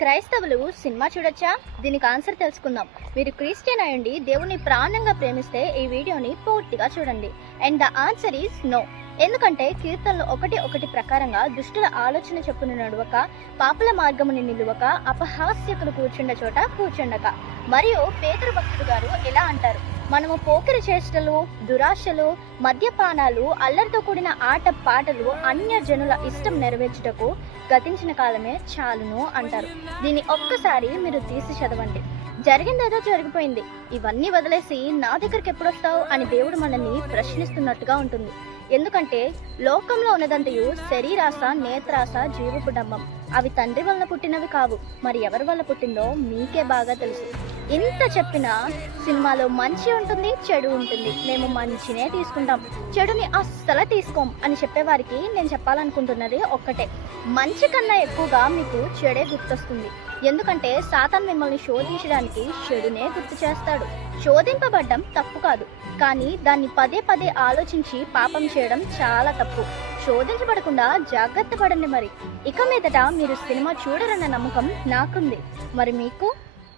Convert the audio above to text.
క్రైస్తవులు సినిమా చూడొచ్చా? దీనికి ఆన్సర్ తెలుసుకుందాం. మీరు క్రిస్టియన్ అయ్యండి దేవుని ప్రాణంగా ప్రేమిస్తే ఈ వీడియోని పూర్తిగా చూడండి. And the answer is no. ఎందుకంటే కీర్తనలు ఒకటి ప్రకారంగా దుష్టుల ఆలోచన చెప్పును నడువక, పాపుల మార్గముని నిలువక, అపహాస్యకులు కూర్చుండ చోట కూర్చుండక. మరియు పేతురు భక్తుడు గారు ఎలా అంటారు, మనము పోకిరి చేష్టలు, దురాశలు, మద్యపానాలు, అల్లరితో కూడిన ఆట పాటలు, అన్య జనుల ఇష్టం నెరవేర్చుటకు గతించిన కాలమే చాలును అంటారు. దీన్ని ఒక్కసారి మీరు తీసి చదవండి. జరిగిందేదో జరిగిపోయింది, ఇవన్నీ వదిలేసి నా దగ్గరికి ఎప్పుడొస్తావు అని దేవుడు మనల్ని ప్రశ్నిస్తున్నట్టుగా ఉంటుంది. ఎందుకంటే లోకంలో ఉన్నదంతయు శరీరాశ, నేత్రాశ, జీవపు డంబం. అవి తండ్రి వల్ల పుట్టినవి కావు. మరి ఎవరి వల్ల పుట్టిందో మీకే బాగా తెలుసు. ఇంత చెప్పినా సినిమాలో మంచి ఉంటుంది, చెడు ఉంటుంది. మేము మంచినే తీసుకుంటాం, చెడుని అస్సలు తీసుకోం అని చెప్పేవారికి నేను చెప్పాలనుకుంటున్నది ఒక్కటే, మంచి కన్నా ఎక్కువగా మీకు చెడే గుర్తొస్తుంది. ఎందుకంటే సాతాన్ మిమ్మల్ని శోధించడానికి చెడునే గుర్తు చేస్తాడు. శోధింపబడ్డం తప్పు కాదు, కానీ దాన్ని పదే పదే ఆలోచించి పాపం చేయడం చాలా తప్పు. శోధించబడకుండా జాగ్రత్త పడండి. మరి ఇక మీదట మీరు సినిమా చూడరన్న నమ్మకం నాకుంది. మరి మీకు?